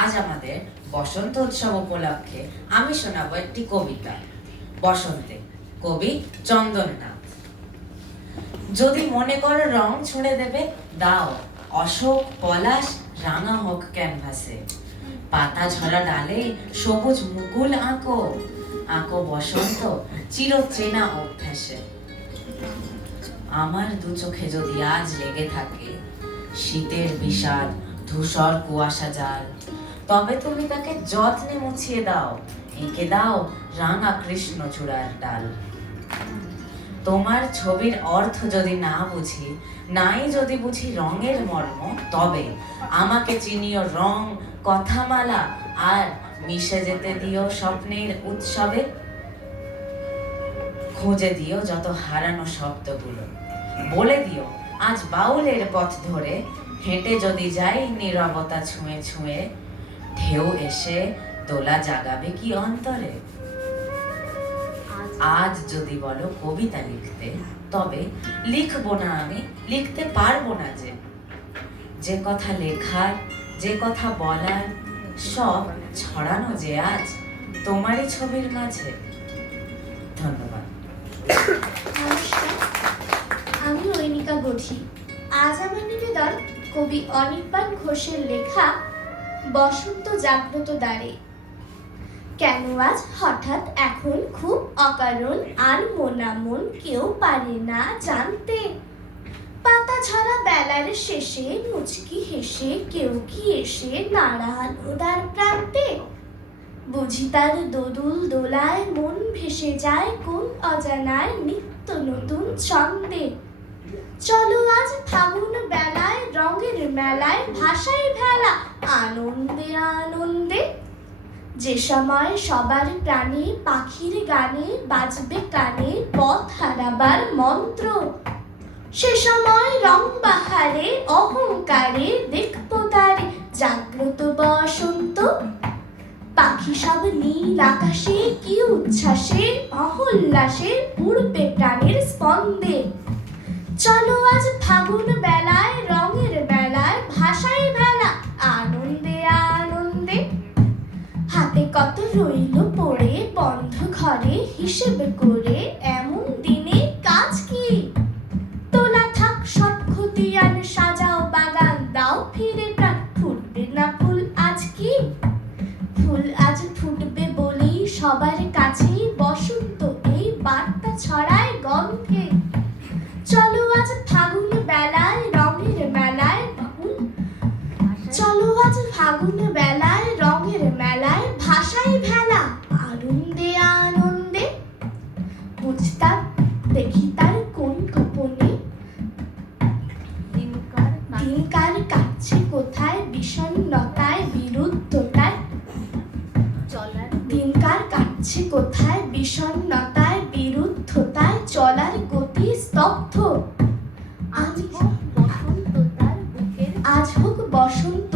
আজ আমাদের বসন্ত উৎসব উপলক্ষে আমি শোনাবো একটি কবিতা। বসন্তে, কবি চন্দননাথ। যদি মনে করো রং ছুঁড়ে দেবে, দাও অশোক পলাশ রাঙা হোক ক্যানভাসে। পাতা ঝরা ডালে সবুজ মুকুল আঁকো, আঁকো বসন্ত চিরচেনা অভ্যাসে। আমার দু চোখে যদি আজ লেগে থাকে শীতের বিষাদ ধূসর কুয়াশা জাল, তবে তুমি তাকে যত্নে মুছিয়ে দাও, এঁকে দাও রাঙা কৃষ্ণচূড়ার ডাল। তোমার ছবির অর্থ যদি না বুঝি, নাই যদি বুঝি রঙের মর্ম, তবে আমাকে চিনিও রং কথামালা আর মিশে যেতে দিও স্বপ্নের উৎসবে। খুঁজে দিও যত হারানো শব্দগুলো, বলে দিও আজ বাউলের পথ ধরে হেঁটে যদি যাই নীরবতা ছুঁয়ে ছুঁয়ে, ঢেউ এসে দোলা জাগাবে কি অন্তরে। আজ যদি বলো কবিতা লিখতে, তবে লিখবো না আমি, লিখতে পারবো না যে কথা লেখার, যে কথা বলার সব ছড়ানো যে আজ তোমারই ছবির মাঝে। ধন্যবাদ। নমস্কার, আমি ঐনিকা গঠি। আজ আমার নিবেদন কবি অনির্বাণ ঘোষের লেখা বসন্ত জাগ্রত দ্বারে। কেন আজ হঠাৎ এখন খুব অকারণ, আর মন কেউ পারে না জানতে। পাতা ঝরা বেলার শেষে মুচকি হেসে কেউ কি এসে নাড়ালো দ্বার প্রান্তে। বুঝি তার দোদুল দোলায় মন ভেসে যায় কোন অজানায় নিত্য নতুন ছন্দে। চলো আজ ফাগুন বেলায় রঙের মেলায় ভাষায় ভেলা আনন্দে আনন্দে। যে সময় সবার প্রাণে পাখির গানে বাজবে কানে পথ হারাবার মন্ত্র, সে সময় রং বাহারে অহংকারে দেখবো তারে জাগ্রত বসন্ত। পাখি সব নীল আকাশে কি উচ্ছ্বাসে অহল্লাসে উড়বে প্রাণের স্পন্দে। চলো আজ ফাগুন বেলায় রঙের বেলায় ভাষায় ভেলা আনন্দে আনন্দে। হাতে কত রইল পড়ে বন্ধ ঘরে হিসেব করে, এমন দিনে কাজ কি? তোলা থাক সব খতিয়ান সাজাও বাগান দাও ফিরে প্রাণ, ফুটবে না ফুল আজ কি? ফুল আজ ফুটবে বলি সবার কাছেই বসন্ত এই বার্তা ছড়ায় গন্ধে। চলো আজ ফাগুন বেলায় রঙের মেলায় চলো আজ ফাগুন বেলায় রঙের মেলায় ভাষায় ভেলা আনন্দে আনন্দে। বুঝতাম দেখি তার কোন গোপনে দিনকার কাটছে কোথায় বিষণ্ণতায় বিরুদ্ধতায়। দিনকার কাটছে কোথায় বিষণ্ণতায় বিরুদ্ধতায়, চলার গতি স্তব্ধ। আজ হোক বসন্ত